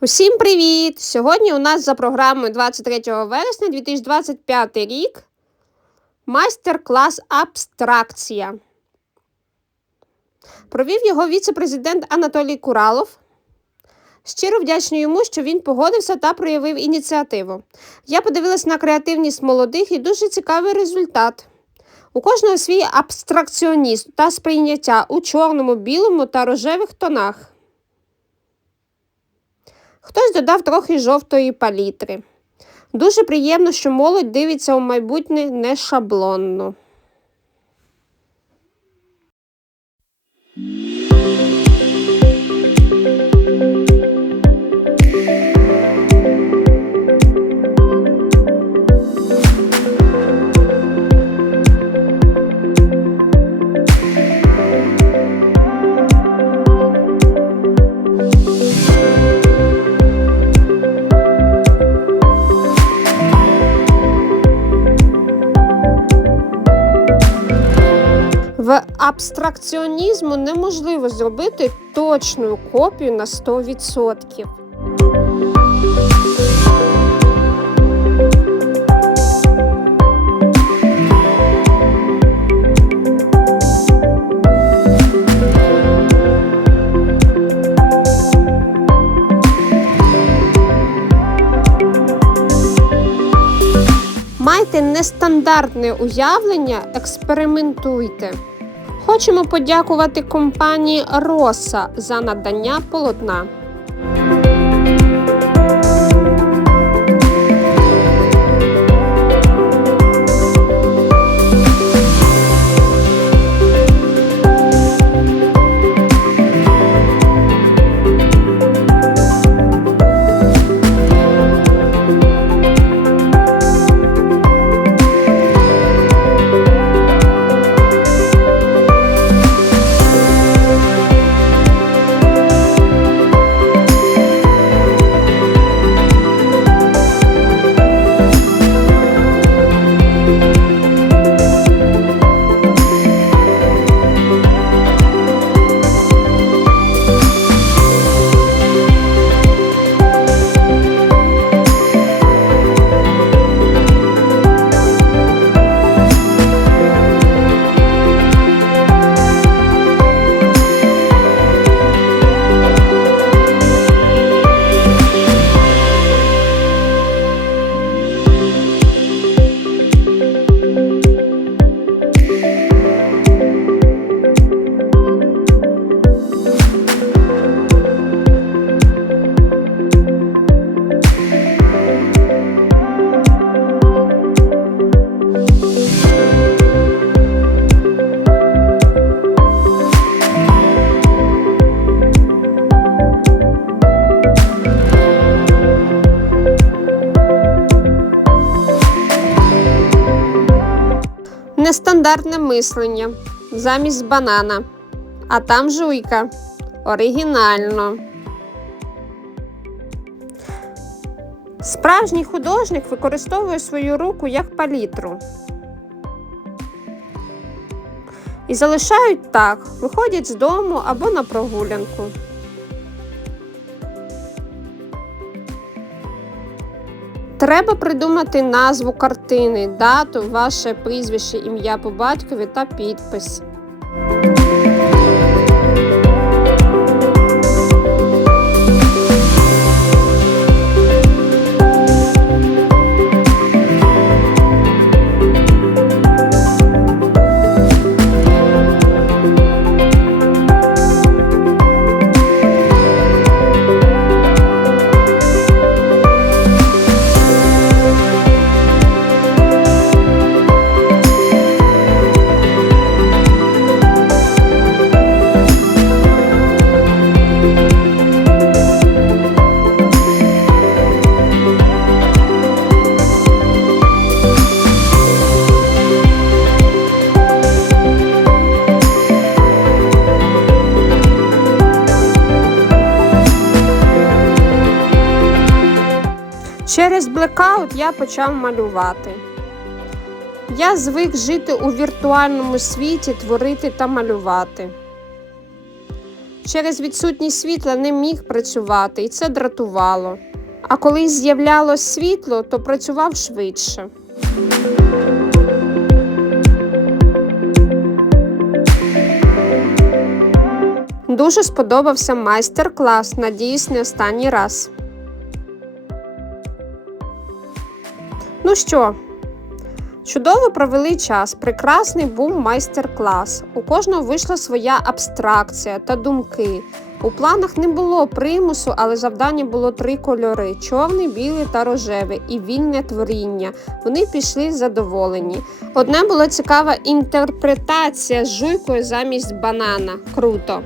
Усім привіт! Сьогодні у нас за програмою 23 вересня 2025 рік майстер-клас Абстракція. Провів його віце-президент Анатолій Куралов. Щиро вдячна йому, що він погодився та проявив ініціативу. Я подивилась на креативність молодих і дуже цікавий результат. У кожного свій абстракціонізм та сприйняття у чорному, білому та рожевих тонах. Хтось додав трохи жовтої палітри. Дуже приємно, що молодь дивиться у майбутнє не шаблонно. В абстракціонізму неможливо зробити точну копію на 100%. Майте нестандартне уявлення, експериментуйте. Хочемо подякувати компанії Роса за надання полотна. Нестандартне мислення замість банана. А там жуйка. Оригінально. Справжній художник використовує свою руку як палітру. І залишають так, виходять з дому або на прогулянку. Треба придумати назву картини, дату, ваше прізвище, ім'я по батькові та підпис. Через блекаут я почав малювати. Я звик жити у віртуальному світі, творити та малювати. Через відсутність світла не міг працювати, і це дратувало. А коли з'являлось світло, то працював швидше. Дуже сподобався майстер-клас. Надіюсь, не останній раз. Ну що, чудово провели час. Прекрасний був майстер-клас. У кожного вийшла своя абстракція та думки. У планах не було примусу, але завдання було три кольори: чорний, білий та рожевий, і вільне творіння. Вони пішли задоволені. Одне була цікава інтерпретація з жуйкою замість банана. Круто.